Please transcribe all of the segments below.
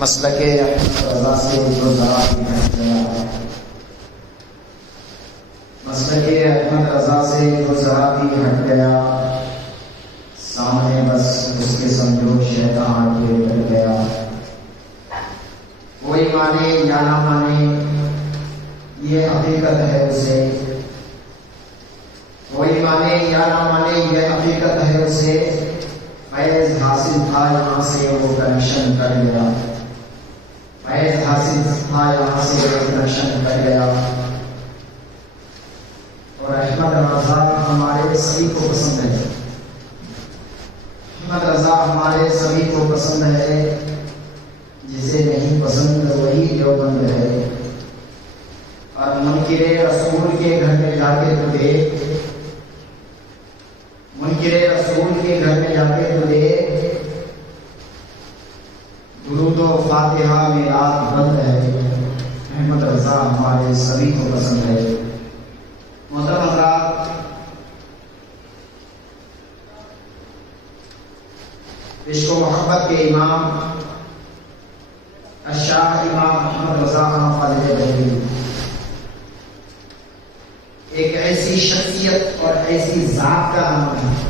مسلک رضا سے جو ذرا بھی ہٹ گیا، مسلک احمد رضا سے جو ذرا بھی ہٹ گیا، سامنے بس اس کے سمجھو شیطان آ کے ڈر گیا۔ کوئی مانے یا نہ مانے یہ حقیقت ہے اسے، کوئی مانے یا نہ مانے یہ حقیقت ہے اسے، فیض حاصل تھا یہاں سے وہ کنیکشن کر گیا، فیض حاصل تھا یہاں سے وہ کنیکشن کر گیا۔ اور احمد رضا ہمارے سبھی کو پسند ہے، احمد رضا ہمارے سبھی کو پسند ہے، جسے نہیں پسند وہی دیوبند ہے۔ اور منکر رسول کے گھر میں جا کے تو دیکھ، منکر رسول کے گھر میں جا کے تو دیکھ، درود و فاتحہ میلاد بند ہے۔ احمد رضا ہمارے سبھی کو پسند ہے۔ محترم حضرات، عشق و محبت کے امام الشاہ امام احمد رضا خان فاضل بریلوی ایک ایسی شخصیت اور ایسی ذات کا نام ہے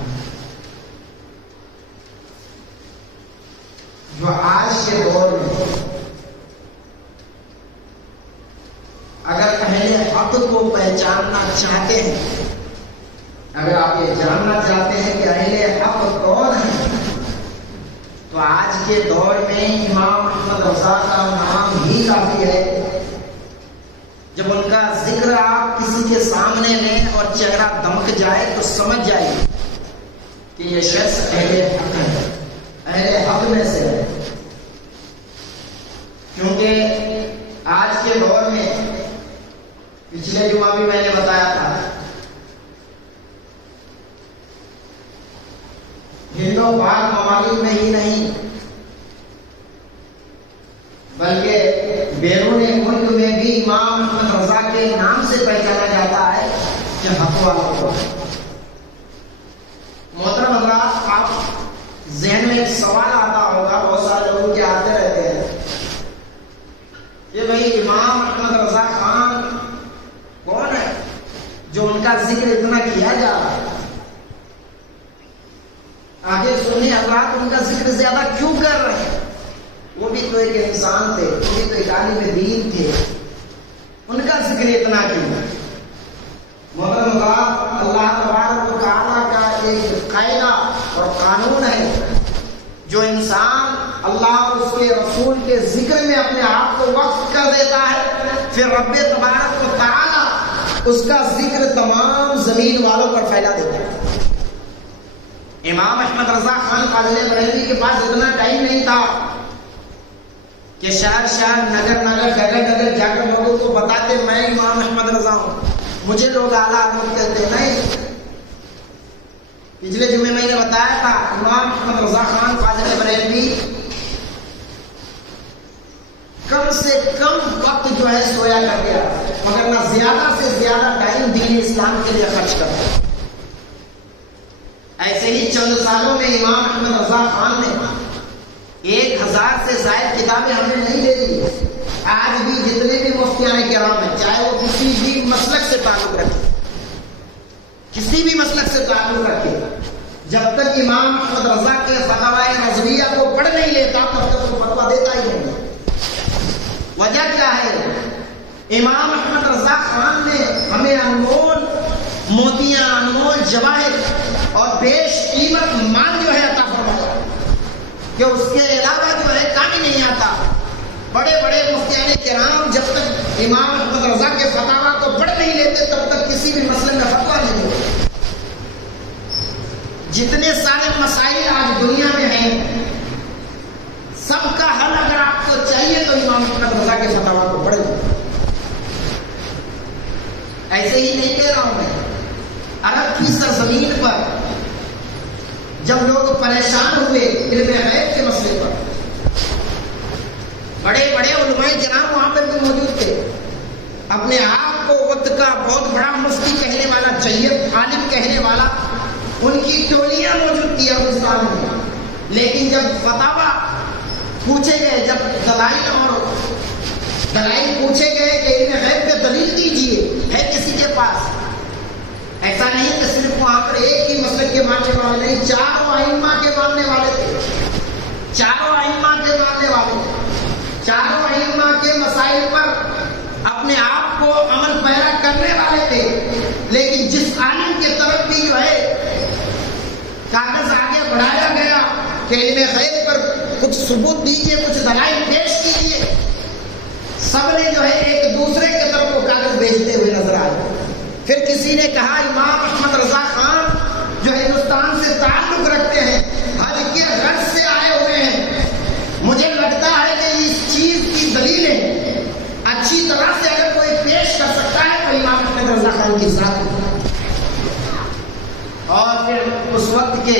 جو آج کے دور میں اگر اہل حق کو پہچاننا چاہتے ہیں، اگر آپ یہ جاننا چاہتے ہیں کہ اہل حق کون ہے، تو آج کے دور میں امام احمد رضا کا نام ہی کافی ہے۔ جب ان کا ذکر آپ کسی کے سامنے لیں اور چہرہ دمک جائے تو سمجھ جائیے کہ یہ شخص اہل حق ہے، اہل حق میں سے ہے۔ کیونکہ آج کے دور میں، پچھلے جمعہ بھی میں نے بتایا تھا، ہند و پاک ممالک میں ہی نہیں بلکہ بیرون ملک میں بھی امام احمد رضا کے نام سے پہچانا جاتا ہے کہ حق والوں کو۔ محترم حضرات، آپ ذہن میں ایک سوال آتا ہوگا، بہت سارے لوگ کے آتے رہتے ہیں کہ بھائی امام احمد رضا خان کون ہے جو ان کا ذکر اتنا کیا جا رہا ہے؟ آگے سنیں حضرات، ان کا ذکر زیادہ کیوں کر رہے ہیں؟ وہ بھی تو ایک انسان تھے، وہ بھی تو ایک عالم دین تھے، ان کا ذکر اتنا کیوں؟ محترم حضرات، اللہ تبارک و تعالیٰ کا ایک قاعدہ اور قانون ہے، جو انسان اللہ اور اس کے رسول کے ذکر میں اپنے آپ کو وقف کر دیتا ہے، پھر رب تبارک و تعالیٰ اس کا ذکر تمام زمین والوں پر پھیلا دیتا ہے۔ امام احمد رضا خان فاضل بریلوی کے پاس اتنا ٹائم نہیں تھا کہ شہر شہر نگر نگر جگہ جگہ جا کر لوگوں کو بتاتے میں امام احمد رضا ہوں، مجھے لوگ اعلیٰ حضرت کہتے نہیں۔ پچھلے جمعے میں نے بتایا تھا امام احمد رضا خان فاضل بریلوی کم سے کم وقت جو ہے سویا کر گیا، مگر نہ زیادہ سے زیادہ ٹائم دین اسلام کے لیے خرچ کرتا۔ ایسے ہی چند سالوں میں امام احمد رضا خان نے 1000 سے زائد کتابیں ہمیں نہیں دے دی۔ آج بھی جتنے بھی مفتیان کرام ہیں، چاہے وہ کسی بھی مسلک سے تعلق رکھے، کسی بھی مسلک سے تعلق رکھے، جب تک امام احمد رضا کے فتاوی رضویہ کو پڑھ نہیں لیتا تب تک وہ فتویٰ دیتا ہی نہیں۔ وجہ کیا ہے؟ امام احمد رضا خان نے ہمیں انمول موتیاں، انمول جواہر اور بیش قیمت مال جو ہے عطا فرمایا کہ اس کے علاوہ جو ہے کام ہی نہیں آتا۔ بڑے بڑے مفتیان کرام جب تک امام احمد رضا کے فتاوی کو پڑھ نہیں لیتے تب تک کسی بھی مسئلے میں فتویٰ نہیں ہوتا۔ جتنے سارے مسائل آج دنیا میں ہیں، سب کا حل اگر آپ کو چاہیے تو امام احمد رضا کے فتاوی کو پڑھ لیں۔ ایسے ہی نہیں کہہ رہا ہوں میں، عرب کی سرزمین پر جب لوگ پریشان ہوئے علم غیب کے مسئلے پر، بڑے بڑے علماء جناب وہاں پر بھی موجود تھے، اپنے آپ کو وقت کا بہت بڑا مفتی کہنے والا، جید عالم کہنے والا، ان کی ٹولیاں موجود تھی افغانستان میں، لیکن جب فتاوی پوچھے گئے، جب دلائل پوچھے گئے کہ علم غیب پہ دلیل دیجیے، ہے کسی کے پاس؟ ایسا نہیں کہ صرف وہاں پر ایک ہی مسلک کے ماننے والے نہیں، چاروں ائمہ کے ماننے والے تھے، چاروں ائمہ کے ماننے والے تھے، چاروں ائمہ کے مسائل پر اپنے آپ کو عمل پیرا کرنے والے تھے۔ لیکن جس عالم کی طرف بھی جو ہے کاغذ آگے بڑھایا گیا کہ علم غیب پر کچھ ثبوت دیجیے، کچھ دلائل پیش کیجیے، سب نے جو ہے ایک دوسرے کی طرف وہ کاغذ بھیجتے ہوئے نظر آئے۔ پھر کسی نے کہا امام احمد رضا خان جو ہندوستان سے تعلق رکھتے ہیں، حج کے غرض سے آئے ہوئے ہیں، مجھے لگتا ہے کہ اس چیز کی دلیلیں اچھی طرح سے اگر کوئی پیش کر سکتا ہے تو امام احمد رضا خان کی ذات۔ اور پھر اس وقت کے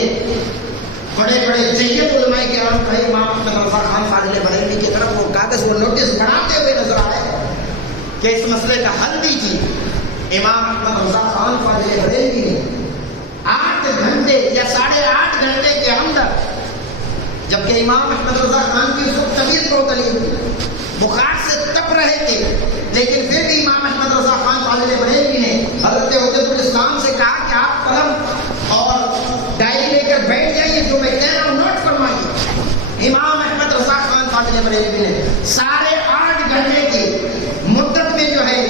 بڑے بڑے جید علماء کرام کا امام احمد رضا خان فاضل بریلوی کی طرف وہ کاغذ وہ نوٹس بڑھاتے ہوئے نظر آئے کہ اس مسئلے کا حل دیجیے۔ امام احمد رضا خان فاضل بریلوی نے 8 گھنٹے یا 8.5 گھنٹے کے اندر، جبکہ امام احمد رضا خان کی اس وقت طبیعت بہت علیل تھی، بخار سے تپ رہے تھے، لیکن پھر بھی امام احمد رضا خان فاضل بریلوی نے حضرت حجت الاسلام سے کہا کہ آپ قلم اور ڈائری لے کر بیٹھ جائیے، جو میں کہہ رہا ہوں نوٹ فرمائیے۔ امام احمد رضا خان فاضل بریلوی نے 8.5 گھنٹے کی مدت میں جو ہے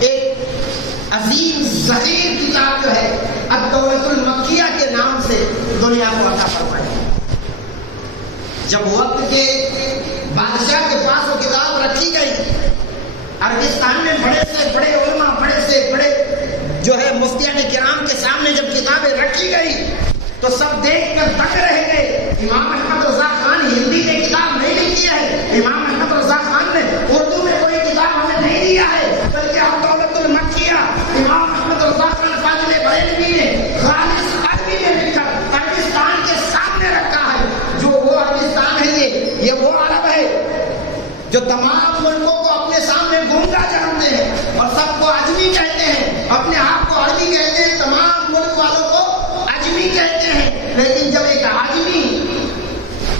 ایک عظیم ضخیم کتاب جو ہے الدولۃ المکیہ کے نام سے دنیا کو عطا فرمائی۔ جب وقت کے بادشاہ کے پاس وہ کتاب رکھی گئی، عربستان میں بڑے سے بڑے علماء، بڑے سے بڑے جو ہے مفتیان کرام کے سامنے جب کتابیں رکھی گئی تو سب دیکھ کر دنگ رہ گئے۔ امام احمد رضا خان ہندی میں کتاب نہیں لکھی ہے، امام احمد رضا خان نے اردو میں کوئی کتاب ہمیں نہیں دیا ہے، بلکہ الدولۃ المکیہ امام احمد رضا خان فاضل بریلوی نے خالص عربی میں لکھ کر عربستان کے سامنے رکھا ہے۔ جو وہ عربستان ہے، یہ وہ عرب ہے جو تمام ملکوں کو اپنے سامنے گونگا جانتے ہیں اور سب کو عجمی کہتے ہیں، اپنے آپ کو عربی کہتے ہیں، تمام ملک والوں کو عجمی کہتے ہیں۔ لیکن جب ایک عجمی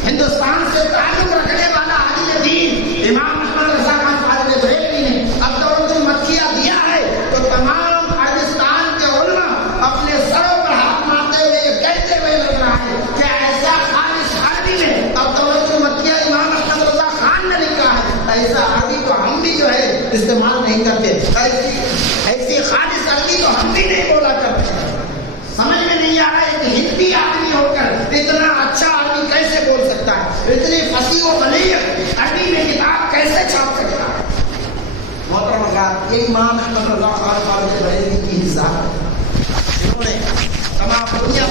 ہندوستان سے تعلق رکھنے والا عالم دین امام احمد رضا خان فاضل بریلوی نے الدولۃ المکیہ دیا ہے تو تمام عربستان کے علماء اپنے سروں پر ہاتھ مارتے ہوئے یہ کہتے ہوئے لگ رہا ہے کہ ایسا خالص عربی میں الدولۃ المکیہ امام احمد رضا خان نے لکھا ہے، ایسا عربی تو ہم بھی جو ہے استعمال نہیں کرتے، ایسی خالص عربی تو ہم بھی نہیں بولا کرتے۔ سمجھ میں نہیں آ رہا ہے کہ ہندی آدمی ہو کر اتنا اچھا آدمی کیسے بول سکتا ہے، اتنی فصیح و بلیغ عربی میں کتاب کیسے چھاپ سکتا ہے۔ محترم حضرات، یہ امام احمد رضا خان فاضل بریلوی کی ذات، انہوں نے تمام دنیا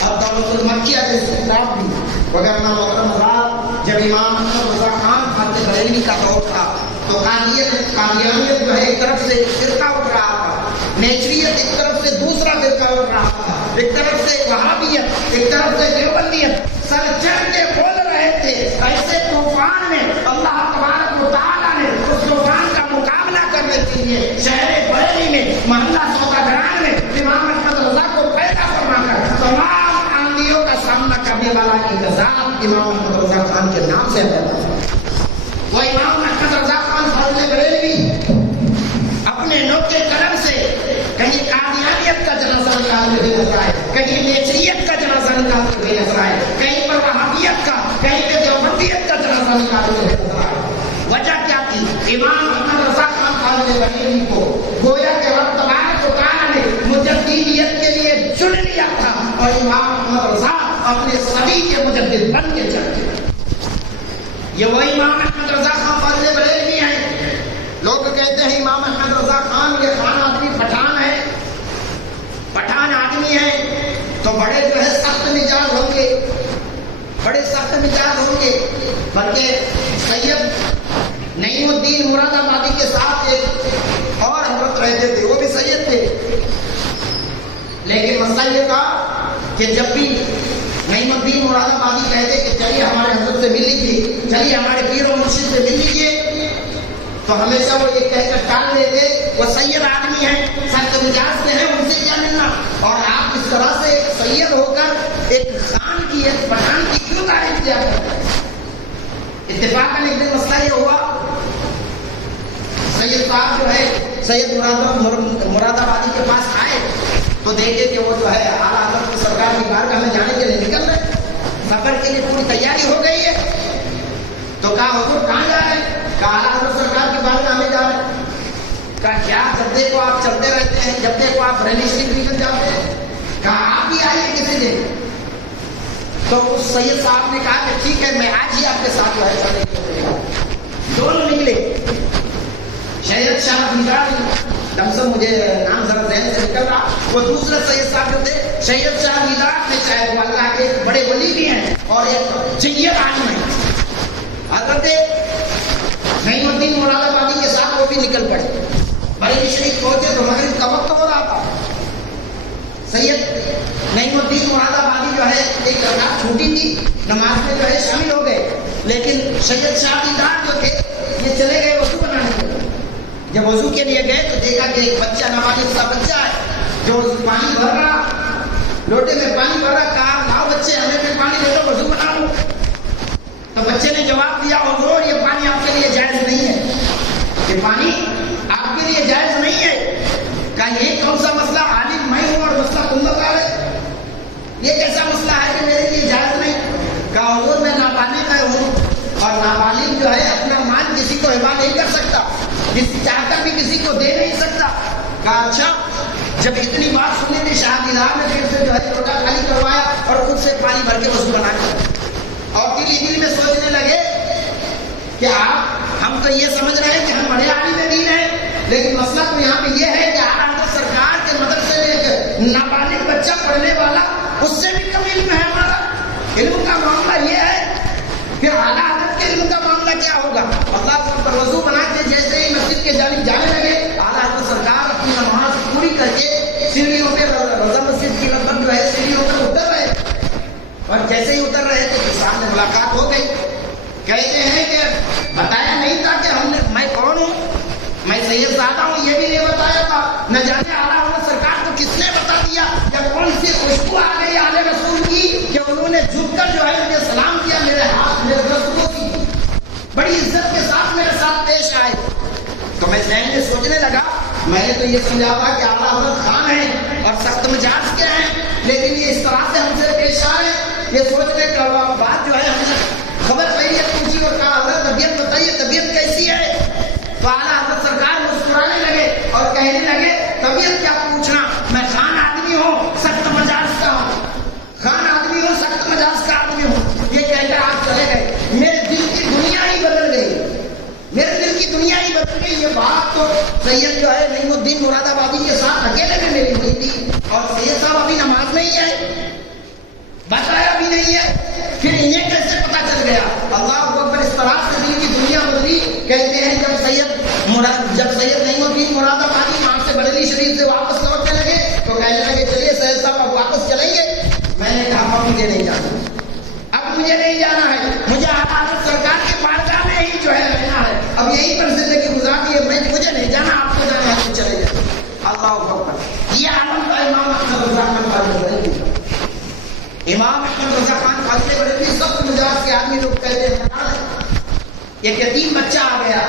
اور دولت المکیہ کے کتاب بھی، وگرنہ محترم حضرات جب امام احمد رضا خان فاضل بریلوی کا دور تھا تو قادیانیت جو ہے ایک طرف سے فرقہ اٹھ رہا تھا، نیچریت ایک طرف سے دوسرا فرقہ اٹھ رہا تھا، ایک طرف سے وہابیت، ایک طرف سے دیوبندیت، سر چڑھ کے بول رہے تھے۔ ایسے طوفان میں اللہ تبارک و تعالیٰ نے اس طوفان کا مقابلہ کرنے کے لیے شہر بریلی میں محلہ سوداگران میں امام احمد رضا کو پیدا فرما کر تمام آندھیوں کا سامنا کرنے والا ایک ذات امام احمد رضا خان کے نام سے پیدا ہوا۔ وہ امام احمد رضا خان فاضل بریلوی اپنے نوکے قلم سے کہیں قادیانیت کا جنازہ نکالتے ہوئے نظر آئے، کہیں نیچریت کا جنازہ نکالتے ہوئے نظر آئے، کہیں پر وہابیت کا، کہیں پہ دیوبندیت کا جنازہ نکالتے ہوئے نظر آئے۔ وجہ کیا تھی؟ امام احمد رضا خان فاضل بریلوی کو گویا کہ رب تبارک و تعالیٰ نے مجددیت کے لیے چن لیا تھا اور امام احمد رضا اپنے سبھی کے مجدد بن کے چل گئے۔ یہ وہ امام احمد رضا خان فاضل بریلوی ہیں۔ لوگ کہتے ہیں امام احمد رضا خان یہ خان آدمی پٹھان ہے، پٹھان آدمی ہے تو بڑے جو ہے سخت مزاج ہوں گے، بڑے سخت مزاج ہوں گے۔ بلکہ سید نعیم الدین مراد آبادی کے ساتھ ایک اور حضرت رہتے تھے، وہ بھی سید تھے، لیکن مسئلہ یہ تھا کہ جب بھی نعیم الدین مراد آبادی کہتے کہ چلیے ہمارے حضرت سے مل لیجیے، چلیے ہمارے پیر و مرشد سے مل لیجیے، تو ہمیشہ وہ یہ کہہ کر ٹال لیتے وہ سید آدمی ہیں، سخت مزاج سے ہیں، ان سے کیا ملنا، اور آپ اس طرح سے سید ہو کر ایک خان کی، ایک پٹھان کی کیوں تعریف کیا کرتے ہیں؟ اتفاقاً ایک دن مسئلہ یہ ہوا، سید صاحب جو ہے سید مراد آبادی کے پاس آئے تو دیکھے کہ وہ جو ہے اعلیٰ حضرت کی سرکار کی بارگاہ میں جانے کے لیے نکل رہے، سفر کے لیے پوری تیاری ہو گئی ہے۔ تو کہا حضور کہاں جا رہے ہیں؟ کہا اعلیٰ حضرت سرکار کی بارگاہ میں جا رہے ہیں۔ کہا کیا جب دیکھو آپ چلتے رہتے ہیں، جب دیکھو آپ بریلی شریف نکل جاتے ہیں، کہا آپ بھی آئیے کسی دن۔ تو اس سید صاحب نے کہا کہ ٹھیک ہے میں آج ہی آپ کے ساتھ جو ہے چلنے کے لیے۔ دونوں نکلے۔ سید شاہ دیدار دمسم مجھے نام ذرا ذہن سے نکل رہا، وہ دوسرے سید صاحب جو تھے سید شاہ دیدار نے چاہے وہ اللہ کے بڑے ولی بھی ہیں اور ایک جیت عالم ہیں، حضرت نعیم الدین مراد آبادی کے ساتھ وہ بھی نکل پڑے۔ بریلی شریف پہنچے تو مغرب کا وقت ہو رہا تھا۔ سید نعیم الدین مراد آبادی جو ہے ایک رکعت چھوٹی تھی، نماز میں جو ہے شامل ہو گئے، لیکن سید شاہ دیدار جو تھے یہ چلے گئے وضو بنانے کے لیے۔ جب وضو کے لیے گئے تو دیکھا کہ ایک بچہ نابالغ سا بچہ ہے جو پانی بھر رہا، لوٹے میں پانی بھر رہا۔ کہا لاؤ بچے ہمیں بھی پانی دے دو وضو بنا لو۔ تو بچے نے جواب دیا حضور یہ پانی آپ کے لیے جائز نہیں ہے، یہ پانی آپ کے لیے جائز نہیں ہے۔ کہا یہ کون سا مسئلہ، عالم میں ہوں اور مسئلہ تم بتا رہے، یہ کیسا مسئلہ ہے کہ میرے لیے جائز نہیں؟ کہا حضور میں نابالغ ہوں اور نابالغ جو ہے اپنا مال کسی کو ہبہ نہیں کر سکتا، کسی چاہ کر بھی کسی کو دے نہیں سکتا۔ کہا اچھا۔ جب اتنی بات سنی تھی شاہ دیدار نے پھر سے جو ہے لوٹا خالی کروایا اور خود سے پانی بھر کے وضو بنا کر، اور دل میں سوچنے لگے کہ آپ ہم تو یہ سمجھ رہے ہیں کہ ہم بڑے عالم دین ہیں، لیکن مسئلہ تو یہاں پہ یہ ہے کہ اعلیٰ حضرت سرکار کے مدرسے میں ایک نابالغ بچہ پڑھنے والا، اس سے بھی کم علم ہے ہمارا۔ علم کا معاملہ یہ ہے کہ اعلیٰ حضرت کے علم کا معاملہ کیا ہوگا؟ اللہ پر وضو بنا کے جیسے ہی مسجد کے جانب جانے لگے، اعلیٰ حضرت سرکار اپنی نماز پوری کر کے سیڑھیوں پہ روزہ مسجد کی لگ جو ہے سیڑھیوں پہ اتر رہے، اور جیسے ہی اتر رہے تھے تو سامنے ملاقات ہو گئی۔ کہتے ہیں کہ بتایا نہیں تھا کہ ہم نے میں کون ہوں، میں سید زادہ ہوں، یہ بھی نہیں بتایا تھا۔ نہ جانے اعلیٰ حضرت سرکار کو کس نے بتا دیا یا کون سی خوشبو آ گئی اعلی رسول کی کہ انہوں نے جھک کر جو ہے مجھے سلام کیا، میرے ہاتھ میرے رسولوں کی بڑی عزت کے ساتھ میرے ساتھ پیش آئے۔ تو میں ذہن میں سوچنے لگا، میں نے تو یہ سمجھا تھا کہ اعلیٰ حضرت خان ہیں اور سخت مزاج کے ہیں، لیکن یہ اس طرح سے ہم سے پیش آئے۔ یہ سوچنے کا بات جو ہے ہم نے خبر خیریت پوچھی اور کہا حضرت طبیعت بتائیے طبیعت کیسی ہے؟ تو اعلیٰ حضرت سرکار مسکرانے لگے اور کہنے لگے طبیعت کیا پوچھنا، میں خان آدمی ہوں سخت مزاج کا ہوں، خان آدمی ہوں سخت مزاج کا آدمی ہوں۔ یہ کہہ کر آپ چلے گئے، میرے دل کی دنیا ہی بدل گئی، میرے دل کی دنیا ہی بدل گئی۔ یہ بات تو سید جو ہے نعیم الدین مراد آبادی کے ساتھ اکیلے میں میری ہوئی تھی، اور سید صاحب ابھی نماز نہیں ہے، بتایا بھی نہیں ہے، پھر انہیں کیسے پتا چل گیا؟ اللہ اکبر۔ اس طرح سے دل کی دنیا بدلی۔ کہتے ہیں جب سید نعیم الدین مراد آبادی وہاں سے بریلی شریف سے واپس لوٹنے لگے تو کہنے لگے چلیے سید صاحب اب واپس چلیں گے۔ میں نے کہا اب مجھے نہیں جانا، اب مجھے نہیں جانا ہے، مجھے اعلیٰ حضرت سرکار کے بارگاہ میں ہی جو ہے رہنا ہے، اب یہیں پر زندگی گزارنی ہے، مجھے نہیں جانا، آپ کو جانا ہے تو چلے جائیں۔ اللہ اکبر۔ یہ عالم کا امام احمد رضا خان بریلوی، امام احمد رضا خان فاضل بریلوی سخت مزاج کے آدمی لوگ کہتے ہیں۔ ایک یتیم بچہ آ گیا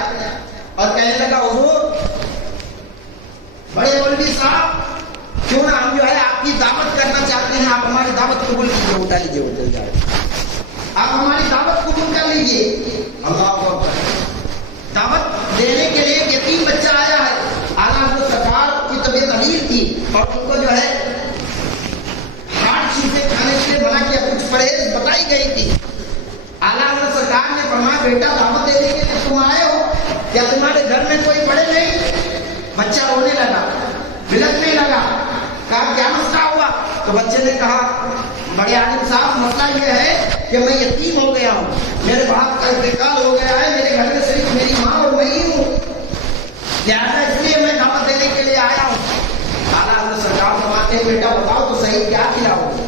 اور کہنے لگا حضور بڑے مولوی صاحب کیوں نہ ہم جو ہے آپ کی دعوت کرنا چاہتے ہیں، آپ ہماری دعوت قبول کیجیے، اٹھا لیجیے، اٹھ جائے، آپ ہماری دعوت قبول کر لیجیے۔ اللہ اکبر۔ دعوت دینے کے لیے ایک یتیم بچہ آیا ہے، اعلیٰ حضرت سرکار کی طبیعت امیر تھی اور ان کو جو ہے ہارڈ چیزیں کھانے کے لیے بنا کے کچھ پرہیز بتائی گئی تھی۔ اعلیٰ حضرت سرکار نے فرمایا بیٹا دعوت دینے کے لیے تم آئے ہو، کیا تمہارے گھر میں کوئی بڑے نہیں؟ بچہ رونے لگا، بلکنے لگا، کہا کیا مسئلہ ہوا؟ تو بچے نے کہا بڑے عالم صاحب مسئلہ یہ ہے کہ میں یتیم ہو گیا ہوں، میرے باپ کا انتقال ہو گیا ہے، میرے گھر میں صرف میری ماں اور میں ہی ہوں، لہٰذا اس لیے میں دعوت دینے کے لیے آیا ہوں۔ اعلیٰ حضرت سرکار فرماتے ہیں بیٹا بتاؤ تو صحیح کیا کھلاؤ گے،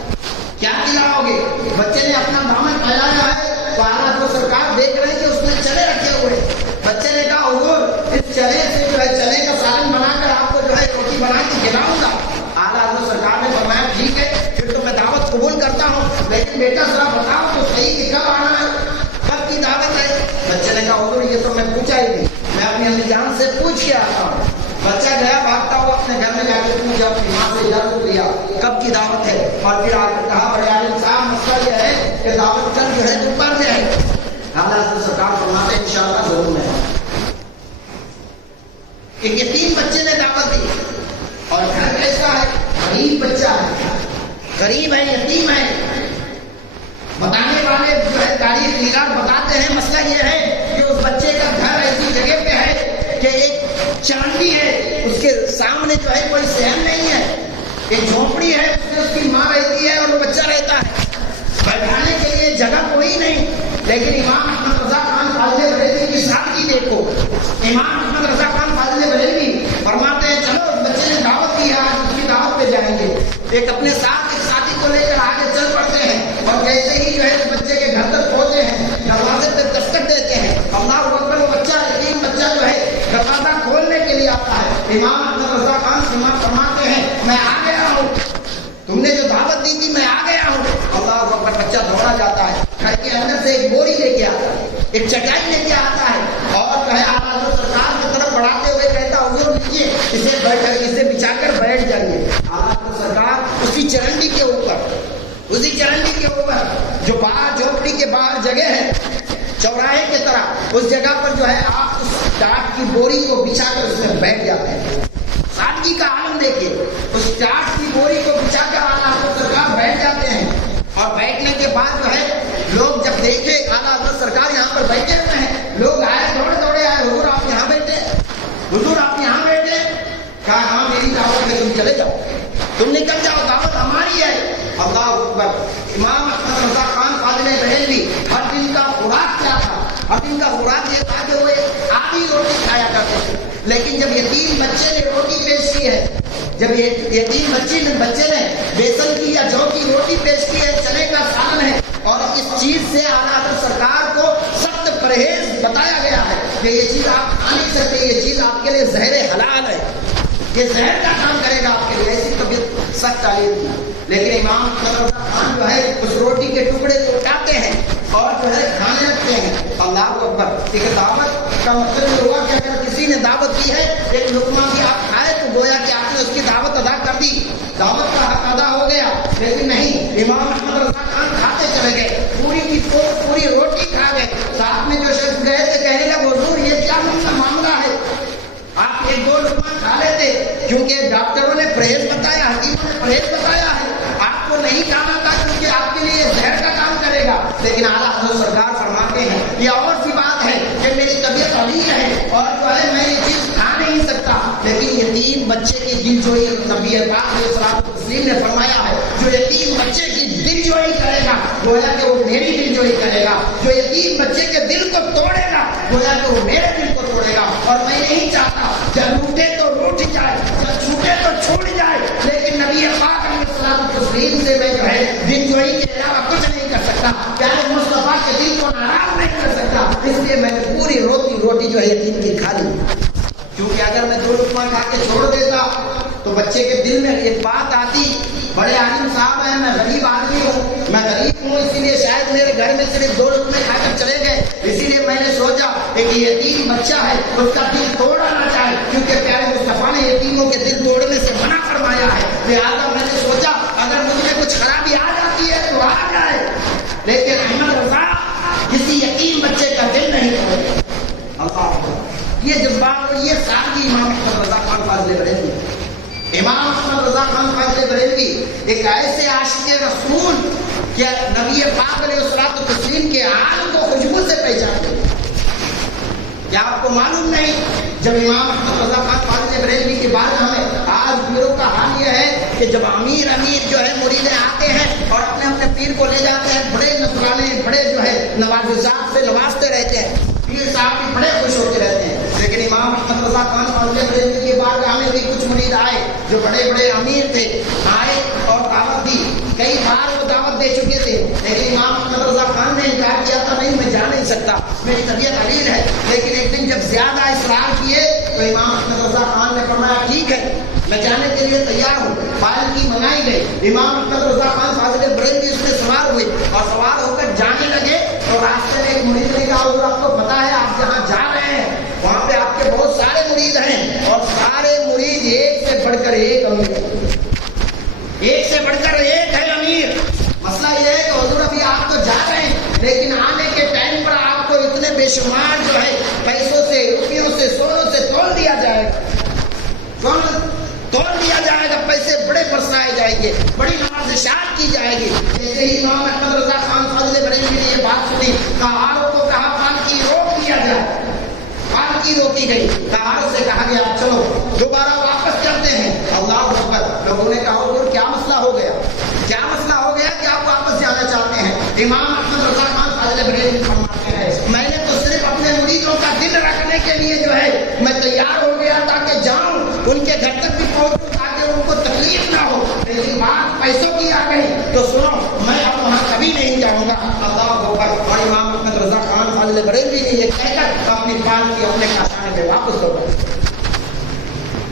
کیا کھلاؤ گے؟ بچے نے اپنا دامن پھیلایا ہے تو اعلیٰ حضرت سرکار دیکھ رہے ہیں کہ اس نے چنے رکھے ہوئے۔ بچے نے کہا حضور اس چنے سے جو ہے چنے کا سالن بنا کر آپ کو جو ہے روٹی بنا کے کھلاؤں گا۔ اعلیٰ حضرت سرکار نے فرمایا ٹھیک ہے پھر تو میں دعوت قبول کرتا ہوں، لیکن بیٹا ذرا بتاؤ تو صحیح کہ کب آنا ہے، کب کی دعوت ہے؟ پوچھ کے آتا ہوں. بچہ گیا بھاگتا ہوا اپنے گھر میں جا کے پوچھا اپنی ماں سے اجازت لیا کب کی دعوت ہے, اور پھر آ کر کہا بڑے عالم صاحب مسئلہ یہ ہے کہ دعوت کل جو ہے دوپہر میں ہے. حضرت سرکار فرماتے ہیں انشاءاللہ ضرور ہے. ایک یتیم بچے نے دعوت دی, اور گھر کیسا ہے, غریب بچہ ہے, غریب ہے, یتیم ہے. بتانے والے جو ہے تاریخ نگار بتاتے ہیں مسئلہ یہ ہے کہ اس بچے کا گھر ایسی جگہ پہ ہے کہ ایک چانڈی ہے, اس کے سامنے جو ہے کوئی صحن نہیں ہے, ایک جھونپڑی ہے, اس میں اس کی ماں رہتی ہے اور وہ بچہ رہتا ہے. بیٹھانے کے لیے جگہ کوئی نہیں. لیکن امام احمد رضا خان فاضل بریلوی کی سادگی دیکھو. امام احمد رضا خان فاضل بریلوی فرماتے ہیں چلو اس بچے نے دعوت دی ہے, آج اس کی دعوت پہ جائیں گے. ایک اپنے ساتھ ایک ساتھی کو لے کر آگے چل پڑتے ہیں, اور جیسے ہی جو ہے اس بچے کے گھر تک پہنچے ہیں, دروازے پہ دستک دیتے ہیں. اللہ اکبر, وہ بچہ یتیم بچہ جو ہے دروازہ کھولنے کے لیے آتا ہے. امام احمد رضا خان فرماتے ہیں میں آ گیا ہوں, تم نے جو دعوت دی تھی میں آ گیا ہوں. اللہ اکبر, بچہ دوڑا جاتا ہے, گھر کے اندر سے ایک بوری لے کے آتا ہے, ایک چٹائی لے کے آتا ہے, اور جو ہے اعلیٰ سرکار کی طرف بڑھاتے ہوئے کہتا حضور لیجیے اسے بچھا کر بیٹھ جائیے. اعلیٰ سرکار اس کی چرنڈی کے اوپر, اسی چرنڈی کے اوپر جو باہر جھونپڑی کے باہر جگہ ہے چوراہے کی طرح, اس جگہ پر جو ہے آپ اس ٹاٹ کی بوری کو بچھا کر اس میں بیٹھ جاتے ہیں. سادگی کا عالم دیکھیے, اس ٹاٹ کی بوری کو بچھا کر اعلیٰ سرکار بیٹھ جاتے ہیں. اور بیٹھنے کے بعد جو ہے لوگ جب دیکھے اعلیٰ حضرت سرکار یہاں پر بیٹھے ہوئے ہیں, لوگ آئے دوڑے دوڑے آئے, حضور آپ یہاں بیٹھے, حضور آپ یہاں بیٹھے. کہا ہاں میری دعوت میں تم چلے جاؤ, تم نکل جاؤ, دعوت ہماری ہے. اللہ اکبر. امام احمد رضا خان فاضل بریلوی ہر دن کا خوراک کیا تھا؟ ہر دن کا خوراک یہ تھا کہ وہ آدھی روٹی کھایا کرتے تھے. لیکن جب یتیم بچے نے روٹی پیش کی ہے, جب یتیم بچے نے بیسن کی یا جو کی روٹی پیش کی ہے, چنے کا سالن ہے, اور اس چیز سے اعلیٰ سرکار کو سخت پرہیز بتایا گیا ہے کہ یہ چیز آپ کھا نہیں سکتے, یہ چیز آپ کے لیے زہر حلال ہے, یہ زہر کا کام کرے گا آپ کے لیے. ایسی طبیعت سخت تعلیم تھی. لیکن امام احمد رضا خان جو ہے اس روٹی کے ٹکڑے کو اٹھاتے ہیں اور جو ہے کھانے لگتے ہیں. اللہ اکبر. ایک دعوت کا مطلب یہ ہوا کہ اگر کسی نے دعوت دی ہے, ایک لقمہ بھی آپ کھائے تو گویا کہ آپ نے اس کی دعوت ادا کر دی, دعوت کا حق ادا ہو گیا. لیکن نہیں, امام احمد رضا خان کھاتے چلے گئے, پوری کی پوری روٹی کھا گئے. ساتھ میں جو شخص گئے تھے کہنے لگے حضور یہ کیا معاملہ ہے, آپ ایک دو لقمہ کھا لیتے, کیونکہ ڈاکٹروں نے پرہیز بتایا, حکیموں نے پرہیز بتایا ہے, آپ کو نہیں کھانا تھا کیونکہ آپ کے لیے زہر کا کام کرے گا. لیکن اعلیٰ حضرت سرکار فرماتے ہیں یہ اور سی بات ہے کہ میری طبیعت علیل ہے اور جو ہے میں یہ چیز کھا نہیں سکتا. لیکن یتیم بچے کی دل جوئی نبی پاک علیہ الصلوۃ والتسلیم نے فرمایا ہے, جو یتیم بچے کی دل جوئی کرے گا گویا کہ وہ میری دل جوئی کرے گا, جو یتیم بچے کے دل کو توڑے گا گویا کہ وہ میرے دل کو توڑے گا. اور میں نہیں چاہتا جب روٹے تو روٹ جائے, جب چھوٹے تو چھوٹ جائے, لیکن نبی پاک علیہ الصلوۃ والتسلیم سے میں جو ہے دل جوئی کے علاوہ کچھ نہیں کر سکتا, پیارے مصطفیٰ کے دل کو ناراض نہیں کر سکتا. اس لیے میں نے پوری روٹی جو ہے یتیم کی کھا لی, کیونکہ اگر میں دو لقمہ کھا کے چھوڑ دیتا تو بچے کے دل میں ایک بات آتی, بڑے عالم صاحب ہیں, میں غریب آدمی ہوں, میں غریب ہوں, اسی لیے شاید میرے گھر میں صرف دو لقمے کھا کر چلے گئے, اسی لیے میں نے سوچا ایک یتیم بچہ ہے اس کا دل توڑا نہ جائے, کیونکہ پیارے مصطفیٰ نے یتیموں کے دل توڑنے سے منع فرمایا ہے. لہٰذا میں نے سوچا اگر مجھ میں کچھ خرابی آ جاتی ہے تو آ جائے, لیکن احمد رضا کسی یتیم بچے کا دل نہیں توڑے. یہ جذبات اور یہ سادگی امام احمد رضا خان فاضل بریلوی. امام احمد رضا خان فاضل بریلوی ایک ایسے عاشق رسول کہ نبی پاک علیہ الصلوۃ والتسلیم کے آل کو خوشبو سے پہچانتے. کیا آپ کو معلوم نہیں, جب امام احمد رضا خان فاضل بریلوی کے بعد ہمیں آج پیروں کا حال یہ ہے کہ جب امیر جو ہے مریدیں آتے ہیں اور اپنے اپنے پیر کو لے جاتے ہیں, بڑے نذرانے بڑے جو ہے نوازات سے نوازتے رہتے ہیں, پیر صاحب بھی بڑے خوش ہوتے رہتے ہیں. لیکن امام احمد رضا خان فاضل بریلوی کے بعد ہمیں بھی کچھ مرید آئے جو بڑے بڑے امیر تھے, آئے اور دعوت دی. کئی بار وہ دعوت دے چکے تھے, لیکن امام احمد رضا خان نے انکار کیا تھا, نہیں میں جا نہیں سکتا, میری طبیعت علیل ہے. لیکن ایک دن جب زیادہ اصرار کیے تو امام احمد رضا خان نے فرمایا ٹھیک ہے میں جانے کے لیے تیار ہوں. پالکی منگائی گئی, امام احمد رضا خان فاضل بریلوی اس میں سوار ہوئے اور سوار ہو کر جانے لگے. اور راستے میں ایک مرید نے کہا حضور آپ کو پتا ہے آپ جہاں جا رہے ہیں وہاں پہ آپ کے بہت سارے مرید ہیں, لیکن آنے کے ٹائم پر آپ کو اتنے بے شمار جو ہے پیسوں سے، روپیوں سے، سونوں سے تول دیا جائے گا، تول دیا جائے گا، پیسے بڑے برسائے جائیں گے، بڑی نوازشات کی جائے گی۔ جیسے ہی امام احمد رضا خان فاضل بریلوی نے یہ بات سنی، کہاڑوں کو کہا پالکی روک دیا جائے، پالکی روکی گئی، کہاڑوں سے کہا گیا چلو دوبارہ واپس چلتے ہیں۔ اللہ اکبر، لوگوں نے کہا حضور کیا مسئلہ ہو گیا، کیا مسئلہ ہو گیا کہ آپ واپس جانا چاہتے ہیں؟ امام احمد رضا خان فاضل بریلوی فرماتے ہیں میں نے تو صرف اپنے مریدوں کا دل رکھنے کے لیے جو ہے میں تیار ہو گیا تاکہ جاؤں، ان کے گھر تک بھی پہنچوں تاکہ ان کو تکلیف نہ ہو، لیکن بات پیسوں کی آ گئی تو سنو میں اب وہاں کبھی نہیں جاؤں گا۔ اللہ اکبر، اور امام احمد رضا خان فاضل بریلوی نے یہ کہہ کر اپنی پالکی اپنے خاصانے میں واپس ہو گئے۔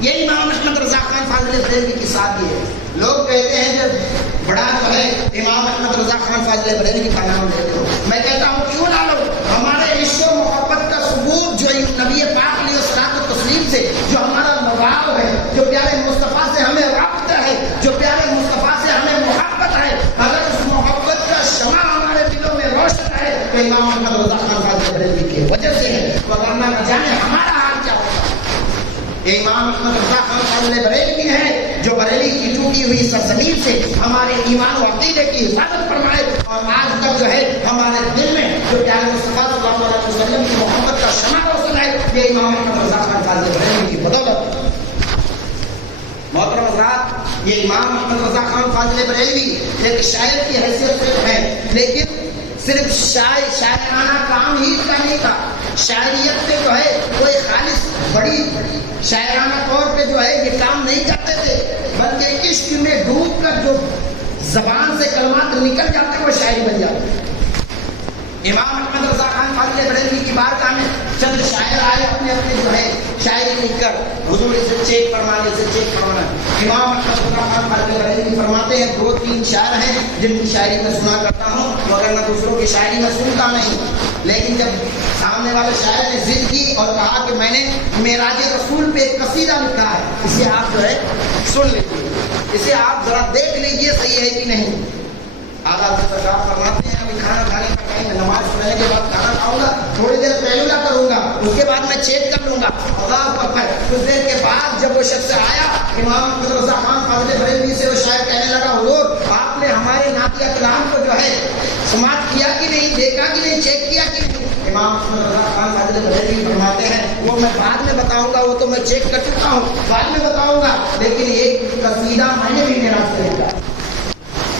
یہ امام احمد رضا خان فاضل بریلوی کی سادگی ہے۔ لوگ کہتے ہیں جب بڑا جو ہے امام احمد رضا خان فاضل بریلوی کا نام لیتے ہو، میں کہتا ہوں کیوں نہ لو، ہمارے عشق و محبت کا ثبوت جو نبی پاک علیہ الصلوۃ والتسلیم سے جو ہمارا لگاؤ ہے، جو پیارے مصطفیٰ سے ہمیں ربط ہے، جو پیارے مصطفیٰ سے ہمیں محبت ہے، اگر اس محبت کا شمع ہمارے دلوں میں روشن ہے تو امام احمد رضا خان فاضل بریلوی کی وجہ سے ہے، ورنہ نہ جانے ہمارا حال کیا ہوتا۔ یہ امام احمد رضا خان فاضل بریلوی ہے جو بریلی کی ٹوٹی ہوئی سرزمین سے ہمارے ایمان و عقیدے کی حفاظت فرمائے، اور آج تک جو ہے ہمارے دل میں جو پیارے مصطفیٰ صلی اللہ علیہ وسلم کی محبت کا شمع روشن ہے، یہ امام احمد رضا خان فاضل بریلوی کی بدولت۔ محترم حضرات، یہ امام احمد رضا خان فاضل بریلوی ایک شاعر کی حیثیت سے ہے، لیکن صرف شاعرانہ کام ہی کا نہیں تھا، شاعریت سے جو ہے کوئی خالص بڑی شاعرانہ طور پہ جو ہے یہ کام نہیں کرتے تھے، بلکہ عشق میں ڈوب کر جو زبان سے کلمات نکل جاتے وہ شاعری بن جاتے۔ امام احمد رضا خان فاضل بریلوی کی بارگاہ میں چند شاعر آئے اپنے اپنے جو ہے شاعری لکھ کر، حضور اسے چیک فرمانے سے چیک فرمانا۔ امام احمد رضا خان فاضل بریلوی فرماتے ہیں 2-3 شاعر ہیں جن کی شاعری میں سنا کرتا ہوں، مگر میں دوسروں کی شاعری میں سنتا نہیں، لیکن جب سامنے والے شاعر نے ضد کی اور کہا کہ میں نے معراج رسول پہ ایک قصیدہ لکھا ہے، اسے آپ جو ہے سن لیجیے، اسے آپ ذرا دیکھ لیجیے صحیح ہے کہ نہیں۔ اعلیٰ سرکار فرماتے ہیں ابھی کھانا کھانے کا ٹائم ہے، نماز پڑھنے کے بعد کھانا کھاؤں گا، تھوڑی دیر قیلولہ کروں گا، اس کے بعد میں چیک کر لوں گا۔ اللہ اکبر، کچھ دیر کے بعد جب وہ شخص آیا، امام احمد رضا خان فاضل بریلوی سے وہ شاعر کہنے لگا حضور آپ نے ہمارے نعتیہ کلام کو جو ہے سماعت کیا کہ نہیں، دیکھا کہ نہیں، چیک کیا کہ نہیں؟ امام احمد رضا خان فاضل بریلوی فرماتے ہیں وہ میں بعد میں بتاؤں گا، وہ تو میں چیک کر چکا ہوں، بعد میں بتاؤں گا، لیکن ایک قصیدہ میں نے بھی معراج سے لکھا،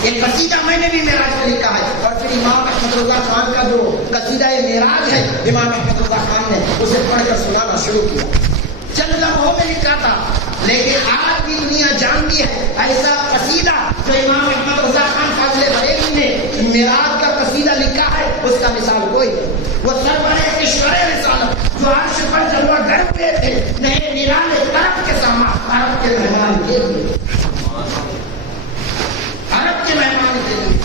ایک قصیدہ میں نے بھی معراج سے لکھا ہے۔ اور پھر امام احمد رضا خان کا جو قصیدہ معراج ہے، امام احمد رضا خان نے اسے پڑھ کر سنانا شروع کیا۔ چند لمحوں میں لکھا تھا، لیکن آج بھی دنیا جانتی ہے ایسا قصیدہ جو امام احمد رضا خان فاضل بریلوی نے معراج کا قصیدہ لکھا ہے، اس کا مثال کوئی نہیں۔ وہ سربراہ کشور رسالت جو عرش پر جلوہ گر ہوئے تھے، نئے نرالے طرف کے سامان، عرب کے مہمان کے لیے، عرب کے مہمان کے لیے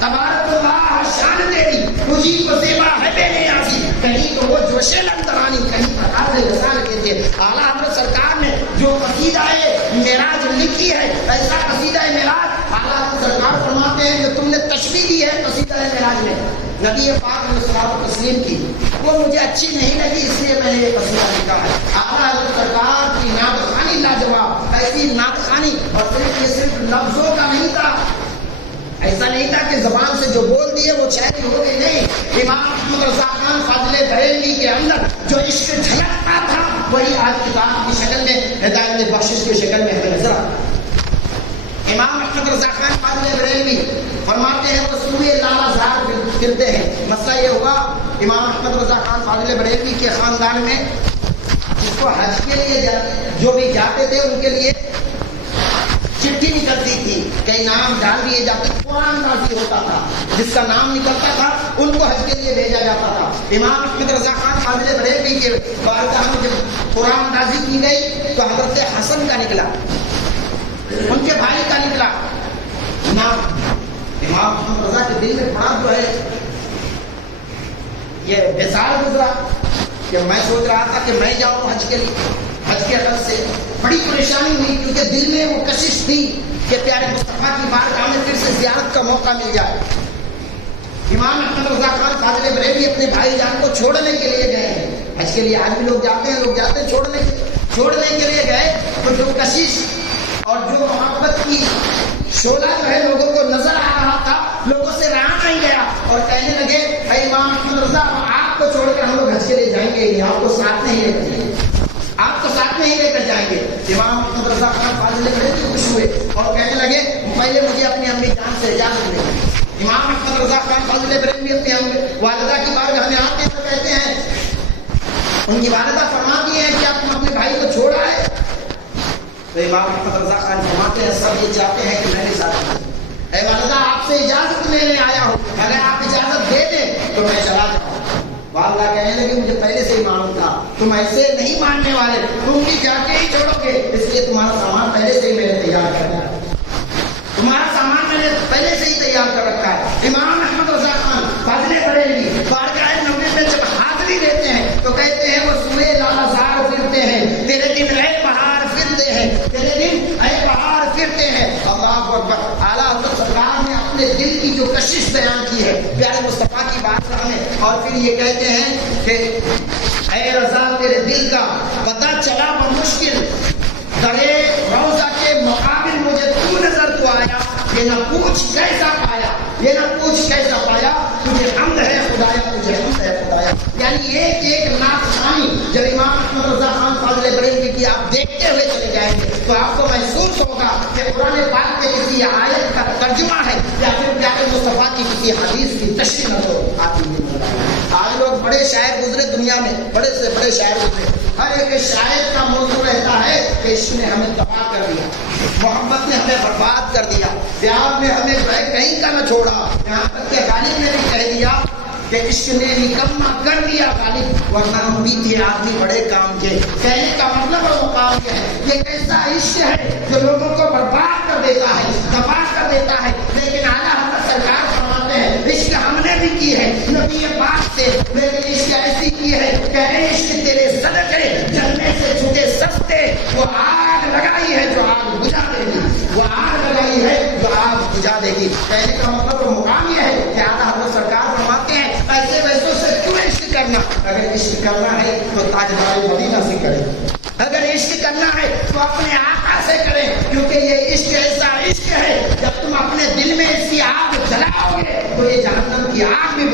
تبارک اللہ شان تیری تجھی کو زیبا ہے بے نیازی، کہیں تو وہ جوش لندرانی، کہیں پرکار رسال کے تھے۔ اعلیٰ حضرت سرکار نے جو قصیدہ معراج لکھی ہے، ایسا قصیدہ معراج اعلیٰ حضرت سرکار فرماتے ہیں جو تم نے تشبیہ دی ہے قصیدہ معراج میں نبی پاک علیہ الصلوۃ والتسلیم کی، وہ مجھے اچھی نہیں لگی، اس لیے میں نے یہ قصیدہ لکھا ہے۔ اعلیٰ حضرت سرکار کی نعت خوانی لاجواب، ایسی نعت خوانی، اور صرف لفظوں کا نہیں تھا، ایسا نہیں تھا کہ زبان سے جو بول دیے وہ شاعری ہو گئی، نہیں، امام احمد رضا خان فاضل بریلوی کے اندر جو عشق جھلکتا تھا وہی آج کتاب کی شکل میں، ہدایت بخشش کی شکل میں ہمیں نظر آتا۔ امام احمد رضا خان فاضل بریلوی فرماتے ہیں وہ سوئے لالا زار پھرتے ہیں۔ مسئلہ یہ ہوا امام احمد رضا خان فاضل بریلوی کے خاندان میں جس کو حج کے لیے جو بھی جاتے تھے ان کے لیے چٹھی نکلتی تھی کہ انعام ڈال دیے جاتے، قرآن نازل ہوتا تھا، جس کا نام نکلتا تھا ان کو حج کے لیے بھیجا جاتا تھا۔ امام احمد رضا خان فاضل بریلوی کے بارگاہ میں جب قرآن نازل کی گئی تو حضرت حسن کا نکلا، ان کے بھائی کا نکلا نام۔ امام احمد رضا کے دل میں بڑا جو ہے یہ بیزار گزرا کہ میں سوچ رہا تھا کہ میں جاؤں حج کے لیے، حج کے غرض سے بڑی پریشانی ہوئی، کیونکہ دل میں وہ کشش تھی کہ پیارے مصطفیٰ کی بارگاہ میں پھر سے زیارت کا موقع مل جائے۔ امام احمد رضا خان فاضل بریلوی اپنے بھائی جان کو چھوڑنے کے لیے گئے ہیں حج کے لیے. آج بھی لوگ جاتے ہیں چھوڑنے کے لیے گئے تو جو کشش اور جو محبت کی شعلہ جو ہے لوگوں کو نظر آ رہا تھا, لوگوں سے رہا نہیں گیا اور کہنے لگے اے امام احمد رضا, آپ کو چھوڑ کر ہم لوگ حج کے لیے جائیں گے, آپ کو ساتھ نہیں لے کر جائیں گے. امام احمد رضا خان فاضل بریلوی خوش ہوئے اور کہنے لگے پہلے مجھے اپنی امی جان سے اجازت دیں. امام احمد رضا خان فاضل بریلوی اپنی والدہ کی بارگاہ میں آتے ہیں, کہتے ہیں, ان کی والدہ فرماتی ہے کہ آپ اپنے بھائی کو چھوڑا ہے. تو امام احمد رضا خان فرماتے ہیں سب یہ چاہتے ہیں کہ میں بھی ساتھ ہوں. اے والدہ آپ سے اجازت لینے آیا ہوں, اگر آپ اجازت دے دیں تو میں چلا جاؤں. والدہ کہنے لگے مجھے پہلے سے ہی معلوم تھا تم ایسے نہیں ماننے والے, تم بھی جا کے ہی چھوڑو گے, اس لیے تمہارا سامان پہلے سے ہی میں نے تیار کر رکھا ہے. کر رکھا ہے. امام احمد رضا خان فاضل بریلوی بارگاہ نبوی میں جب حاضری دیتے ہیں تو کہتے ہیں وہ سوئے لالا زار پھرتے ہیں, تیرے دن اے بہار پھرتے ہیں, اللہ اکبر. اعلیٰ حضرت سرکار نے اپنے دل کی جو کشش بیان کی ہے پیارے مصطفیٰ کی بارگاہ میں, اور پھر یہ کہتے ہیں کہ اے رضا تیرے دل کا پتہ چلا بمشکل, درے روضہ کے مقابل مجھے تو نظر تو آیا, یہ نہ پوچھ کیسا پایا, تجھے حمد ہے خدایا. یعنی ایک ناخوانی جب امام احمد رضا خان فاضل بریلوی کی آپ دیکھتے ہوئے چلے جائیں گے تو آپ کو محسوس ہوگا کہ قرآن پاک کے کسی آیت کا ترجمہ ہے یا پھر پیارے مصطفیٰ کی کسی حدیث کی تشریح نظر آتی ہے. آج لوگ بڑے شاعر گزرے دنیا میں, بڑے سے بڑے شاعر گزرے, ہر ایک شاعر کا موضوع رہتا ہے کہ اس نے ہمیں تباہ کر دیا, محبت نے ہمیں برباد کر دیا, پیار نے ہمیں کہیں کا نہ چھوڑا, یہاں تک کہ غالب نے بھی کہہ دیا کہ عشق نے نکما کر دیا غالب, ورنہ ہم بھی تھے آدمی بڑے کام کے. کہنے کا مطلب اور مقام کیا ہے, یہ ایسا عشق ہے جو لوگوں کو برباد کر دیتا ہے, تباہ کر دیتا ہے. لیکن اعلیٰ حضرت سرکار فرماتے ہیں عشق ہم نے بھی کی ہے نبی پاک سے, لیکن عشق ایسی کی ہے کہ عشق تیرے صدقے جلنے سے چھوٹے سستے, وہ آگ لگائی ہے جو آگ بجھا دے گی, کہنے کا مطلب اور مقام یہ ہے کہ اعلیٰ حضرت سرکار فرماتے ہیں ایسے ویسوں سے کیوں عشق کرنا, اگر عشق کرنا ہے تو تاجدار مدینہ سے کریں, اگر عشق کرنا ہے تو اپنے آقا سے کریں, کیونکہ یہ عشق ایسا عشق ہے جب تم اپنے دل میں اس کی آگ جلاؤ گے تو یہ جہنم کی آگ بھی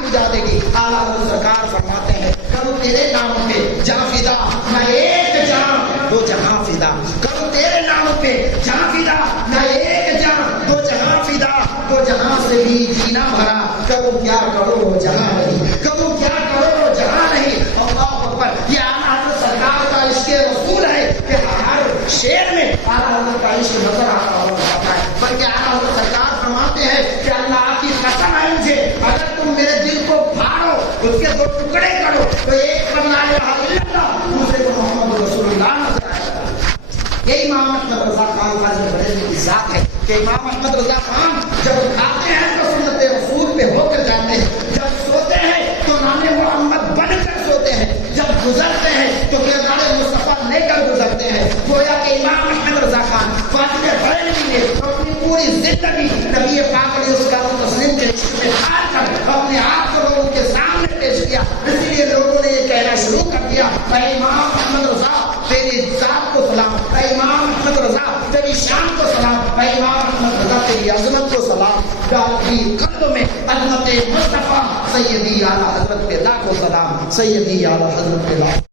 بجھا دے گی, اعلیٰ حضرت سرکار فرماتے ہیں کرو تیرے نام پہ جاں فدا, نہ ایک جاں دو جہاں فدا, کرو تیرے نام پہ جاں فدا, نہ ایک جاں دو جہاں فدا, دو جہاں سے بھی جینا بھرا, کرو کیا کرو جہاں نہیں, اللہ اکبر. یہ اعلیٰ حضرت سرکار کا عشق رسول ہے کہ ہر شعر میں اعلیٰ حضرت کا عشق نظر آتا ہے, بلکہ اعلیٰ حضرت سرکار فرماتے ہیں کہ اللہ کی قسم ہے مجھے, اگر تم میرے دل کو پھاڑو, اس کے دو ٹکڑے کرو, تو ایک پر لا الہ الا اللہ, دوسرے کو محمد رسول اللہ نظر آئے گا. یہ امام احمد رضا خان فاضل بریلوی کی ذات ہے کہ امام احمد رضا خان جب اٹھاتے ہیں تو سنت رسول پہ ہو کر جاتے ہیں, جب سوتے ہیں تو نام محمد بن کر سوتے ہیں, جب گزرتے ہیں تو کردار مصطفیٰ لے کر گزرتے ہیں. گویا کہ امام احمد رضا خان فاضل بریلوی نے اپنی پوری زندگی نبی پاک علیہ الصلوۃ والتسلیم کے عشق میں ڈال کر اپنے آپ کو لوگوں کے سامنے پیش کیا. اس لیے لوگوں نے یہ کہنا شروع کر دیا اے امام احمد رضا تیری ذات کو سلام, اے امام احمد رضا تیری شان کو سلام, اے امام احمد رضا تیری عظمت کو سلام. ڈال دی قلب میں عظمت مصطفیٰ سیدی اعلیٰ حضرت پہ لاکھوں سلام, سیدی اعلیٰ حضرت پہ لاکھوں